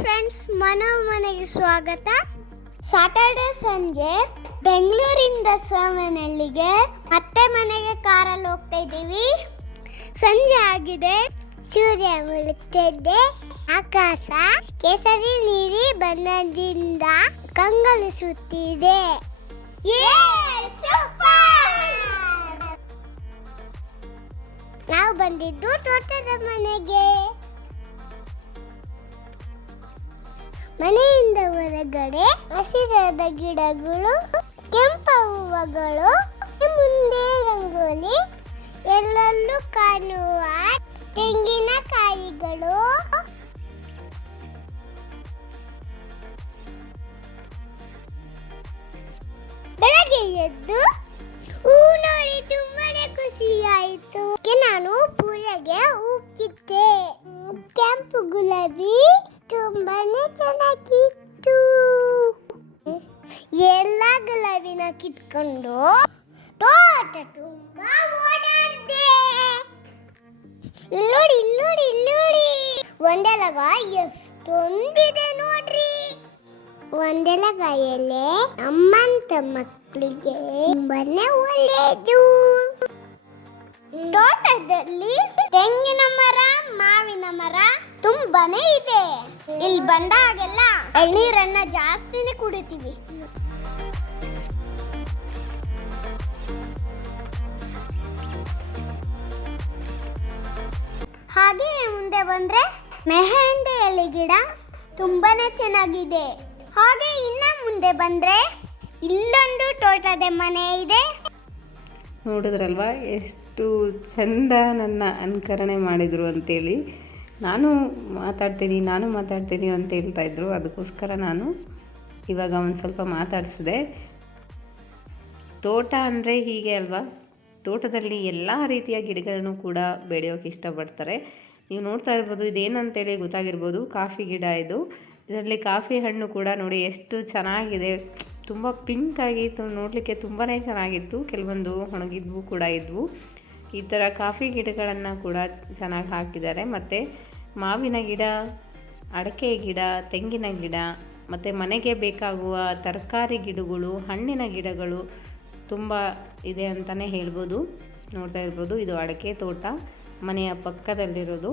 Friends ಮನೋ ಮನೆಗೆ ಸ್ವಾಗತ. ಸಾಟರ್ಡೆ ಸಂಜೆ, ಬೆಂಗಳೂರಿಂದ ಸೋಮನಹಳ್ಳಿಗೆ ಮತ್ತೆ ಮನೆಗೆ ಕಾರಲ್ಲಿ ಹೋಗ್ತಾ ಇದ್ದೀವಿ. ಸಂಜೆ ಆಗಿದೆ, ಸೂರ್ಯ ಮುಳುಗ್ತಿದ್ದೆ ಆಕಾಶ, ಕೇಸರಿ ನೀರಿ ಬಣ್ಣದಿಂದ ಕಂಗೊಳಿಸುತ್ತಿದೆ ನಾವು ಬಂದಿದ್ದು ತೋಟದ ಮನೆಗೆ. ಮನೆಯಿಂದ ಹೊರಗಡೆ ಹಸಿರಾದ ಗಿಡಗಳು ಕೆಂಪು ಹೂವುಗಳು ಮುಂದೆ ರಂಗೋಲಿ ಎಲ್ಲೆಲ್ಲೂ ಕಾಣುವ ತೆಂಗಿನಕಾಯಿಗಳು ಬೆಳಗ್ಗೆ ಎದ್ದು ಚೆನ್ನಾಗಿತ್ತು. ಎಲ್ಲ ಗುಲಾಬಿನ ಕಿತ್ಕೊಂಡು ತೋಟ ತುಂಬಾ ಓಡಾಡ್ದೆ. ಇಲ್ಲೋಡಿ ಇಲ್ಲೋಡಿ ಇಲ್ಲೋಡಿ ಒಂದೆಲಗ ಎಷ್ಟೊಂದಿದೆ ನೋಡ್ರಿ. ಒಂದೆಲಗಾಯಲ್ಲೇ ನಮ್ಮಂತ ಮಕ್ಕಳಿಗೆ ತುಂಬಾನೇ ಒಳ್ಳೆಯದು. ತೋಟದಲ್ಲಿ ತೆಂಗಿನ ಮರ ಮರ ತುಂಬಾನೇ ಇದೆ. ಇಲ್ಲಿ ಬಂದಾಗೆಲ್ಲ ಎಳ್ನೀರನ್ನ ಜಾಸ್ತಿನೇ ಕುಡಿತೀವಿ. ಹಾಗೆ ಮುಂದೆ ಬಂದ್ರೆ ಮೆಹೆಂದಿಯಲ್ಲಿ ಗಿಡ ತುಂಬಾನೇ ಚೆನ್ನಾಗಿದೆ. ಹಾಗೆ ಇನ್ನ ಮುಂದೆ ಬಂದ್ರೆ ಇಲ್ಲೊಂದು ತೋಟದ ಮನೆ ಇದೆ. ನೋಡಿದ್ರಲ್ವಾ? ಎಷ್ಟು ಚಂದ ನನ್ನ ಅನುಕರಣೆ ಮಾಡಿದರು ಅಂತೇಳಿ. ನಾನು ಮಾತಾಡ್ತೀನಿ ನಾನು ಮಾತಾಡ್ತೀನಿ ಅಂತ ಹೇಳ್ತಾ ಇದ್ರು. ಅದಕ್ಕೋಸ್ಕರ ನಾನು ಇವಾಗ ಒಂದು ಸ್ವಲ್ಪ ಮಾತಾಡಿಸಿದೆ. ತೋಟ ಅಂದರೆ ಹೀಗೆ ಅಲ್ವಾ? ತೋಟದಲ್ಲಿ ಎಲ್ಲ ರೀತಿಯ ಗಿಡಗಳನ್ನು ಕೂಡ ಬೆಳೆಯೋಕೆ ಇಷ್ಟಪಡ್ತಾರೆ. ನೀವು ನೋಡ್ತಾ ಇರ್ಬೋದು, ಇದೇನಂತೇಳಿ ಗೊತ್ತಾಗಿರ್ಬೋದು, ಕಾಫಿ ಗಿಡ ಇದು. ಇದರಲ್ಲಿ ಕಾಫಿ ಹಣ್ಣು ಕೂಡ ನೋಡಿ ಎಷ್ಟು ಚೆನ್ನಾಗಿದೆ. ತುಂಬ ಪಿಂಕ್ ಆಗಿತ್ತು ನೋಡಲಿಕ್ಕೆ ತುಂಬಾ ಚೆನ್ನಾಗಿತ್ತು. ಕೆಲವೊಂದು ಒಣಗಿದ್ವು ಕೂಡ ಇದ್ವು. ಈ ಥರ ಕಾಫಿ ಗಿಡಗಳನ್ನು ಕೂಡ ಚೆನ್ನಾಗಿ ಹಾಕಿದ್ದಾರೆ. ಮತ್ತು ಮಾವಿನ ಗಿಡ, ಅಡಕೆ ಗಿಡ, ತೆಂಗಿನ ಗಿಡ, ಮತ್ತು ಮನೆಗೆ ಬೇಕಾಗುವ ತರಕಾರಿ ಗಿಡಗಳು, ಹಣ್ಣಿನ ಗಿಡಗಳು ತುಂಬ ಇದೆ ಅಂತಲೇ ಹೇಳ್ಬೋದು. ನೋಡ್ತಾ ಇರ್ಬೋದು, ಇದು ಅಡಕೆ ತೋಟ, ಮನೆಯ ಪಕ್ಕದಲ್ಲಿರೋದು.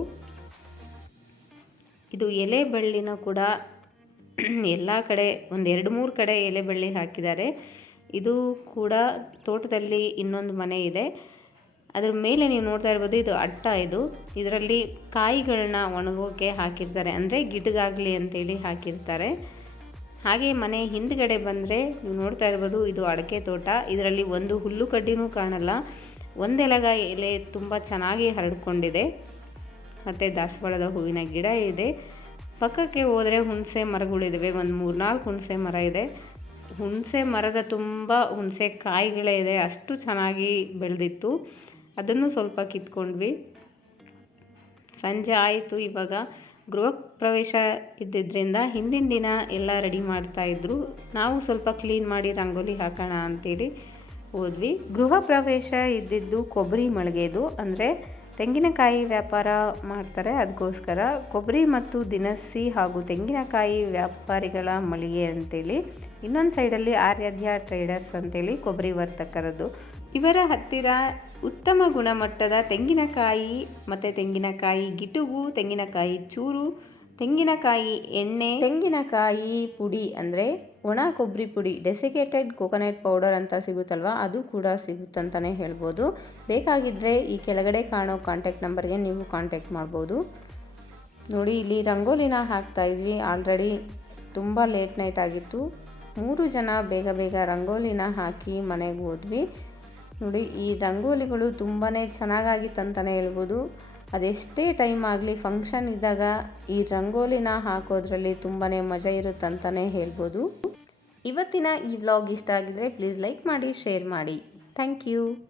ಇದು ಎಲೆ ಬಳ್ಳಿನ ಕೂಡ ಎಲ್ಲ ಕಡೆ ಒಂದು ಎರಡು ಮೂರು ಕಡೆ ಎಲೆ ಬಳ್ಳಿ ಹಾಕಿದ್ದಾರೆ. ಇದು ಕೂಡ ತೋಟದಲ್ಲಿ ಇನ್ನೊಂದು ಮನೆ ಇದೆ. ಅದ್ರ ಮೇಲೆ ನೀವು ನೋಡ್ತಾ ಇರ್ಬೋದು, ಇದು ಅಟ್ಟ ಇದು. ಇದರಲ್ಲಿ ಕಾಯಿಗಳನ್ನ ಒಣಗೋಕೆ ಹಾಕಿರ್ತಾರೆ. ಅಂದರೆ ಗಿಡಗಾಗಲಿ ಅಂತೇಳಿ ಹಾಕಿರ್ತಾರೆ. ಹಾಗೆ ಮನೆ ಹಿಂದ್ಗಡೆ ಬಂದರೆ ನೀವು ನೋಡ್ತಾ ಇರ್ಬೋದು, ಇದು ಅಡಕೆ ತೋಟ. ಇದರಲ್ಲಿ ಒಂದು ಹುಲ್ಲು ಕಡ್ಡಿನೂ ಕಾಣಲ್ಲ. ಒಂದೆಲಗ ಎಲೆ ತುಂಬ ಚೆನ್ನಾಗಿ ಹರಡ್ಕೊಂಡಿದೆ. ಮತ್ತು ದಾಸವಾಳದ ಹೂವಿನ ಗಿಡ ಇದೆ. ಪಕ್ಕಕ್ಕೆ ಹೋದರೆ ಹುಣಸೆ ಮರಗಳಿದ್ದಾವೆ ಒಂದು ಮೂರ್ನಾಲ್ಕು ಹುಣಸೆ ಮರ ಇದೆ. ಹುಣಸೆ ಮರದ ತುಂಬ ಹುಣಸೆ ಕಾಯಿಗಳೇ ಇದೆ. ಅಷ್ಟು ಚೆನ್ನಾಗಿ ಬೆಳೆದಿತ್ತು. ಅದನ್ನು ಸ್ವಲ್ಪ ಕಿತ್ಕೊಂಡ್ವಿ. ಸಂಜೆ ಆಯಿತು ಇವಾಗ ಗೃಹ ಪ್ರವೇಶ ಇದ್ದಿದ್ದರಿಂದ ಹಿಂದಿನ ದಿನ ಎಲ್ಲ ರೆಡಿ ಮಾಡ್ತಾಯಿದ್ರು ನಾವು ಸ್ವಲ್ಪ ಕ್ಲೀನ್ ಮಾಡಿ ರಂಗೋಲಿ ಹಾಕೋಣ ಅಂತೇಳಿ ಹೋದ್ವಿ. ಗೃಹ ಪ್ರವೇಶ ಇದ್ದಿದ್ದು ಕೊಬ್ಬರಿ ಮಳಿಗೆದು. ಅಂದರೆ ತೆಂಗಿನಕಾಯಿ ವ್ಯಾಪಾರ ಮಾಡ್ತಾರೆ ಅದಕ್ಕೋಸ್ಕರ ಕೊಬ್ಬರಿ ಮತ್ತು ದಿನಸಿ ಹಾಗೂ ತೆಂಗಿನಕಾಯಿ ವ್ಯಾಪಾರಿಗಳ ಮಳಿಗೆ ಅಂತೇಳಿ. ಇನ್ನೊಂದು ಸೈಡಲ್ಲಿ ಆರ್ಯಾಧ್ಯ ಟ್ರೇಡರ್ಸ್ ಅಂತೇಳಿ ಕೊಬ್ಬರಿ ವರ್ತಕರದ್ದು ಇವರ ಹತ್ತಿರ ಉತ್ತಮ ಗುಣಮಟ್ಟದ ತೆಂಗಿನಕಾಯಿ, ಮತ್ತು ತೆಂಗಿನಕಾಯಿ ಗಿಟುಗು, ತೆಂಗಿನಕಾಯಿ ಚೂರು, ತೆಂಗಿನಕಾಯಿ ಎಣ್ಣೆ, ತೆಂಗಿನಕಾಯಿ ಪುಡಿ ಅಂದರೆ ಒಣ ಕೊಬ್ಬರಿ ಪುಡಿ ಡೆಸಿಕೇಟೆಡ್ ಕೋಕೋನಟ್ ಪೌಡರ್ ಅಂತ ಸಿಗುತ್ತಲ್ವ? ಅದು ಕೂಡ ಸಿಗುತ್ತಂತಲೇ ಹೇಳ್ಬೋದು. ಬೇಕಾಗಿದ್ದರೆ ಈ ಕೆಳಗಡೆ ಕಾಣೋ ಕಾಂಟ್ಯಾಕ್ಟ್ ನಂಬರ್ಗೆ ನೀವು ಕಾಂಟ್ಯಾಕ್ಟ್ ಮಾಡ್ಬೋದು. ನೋಡಿ, ಇಲ್ಲಿ ರಂಗೋಲಿನ ಹಾಕ್ತಾ ಇದ್ವಿ. ಆಲ್ರೆಡಿ ತುಂಬ ಲೇಟ್ ನೈಟ್ ಆಗಿತ್ತು. ಮೂರು ಜನ ಬೇಗ ಬೇಗ ರಂಗೋಲಿನ ಹಾಕಿ ಮನೆಗೆ ಹೋದ್ವಿ. ನೋಡಿ, ಈ ರಂಗೋಲಿಗಳು ತುಂಬಾ ಚೆನ್ನಾಗಾಗಿತ್ತು ಅಂತಲೇ ಹೇಳ್ಬೋದು. ಅದೆಷ್ಟೇ ಟೈಮ್ ಆಗಲಿ, ಫಂಕ್ಷನ್ ಇದ್ದಾಗ ಈ ರಂಗೋಲಿನ ಹಾಕೋದ್ರಲ್ಲಿ ತುಂಬಾ ಮಜಾ ಇರುತ್ತಂತಲೇ ಹೇಳ್ಬೋದು. ಇವತ್ತಿನ ಈ ವ್ಲಾಗ್ ಇಷ್ಟ ಆಗಿದ್ರೆ, ಪ್ಲೀಸ್ ಲೈಕ್ ಮಾಡಿ, ಶೇರ್ ಮಾಡಿ. Thank you.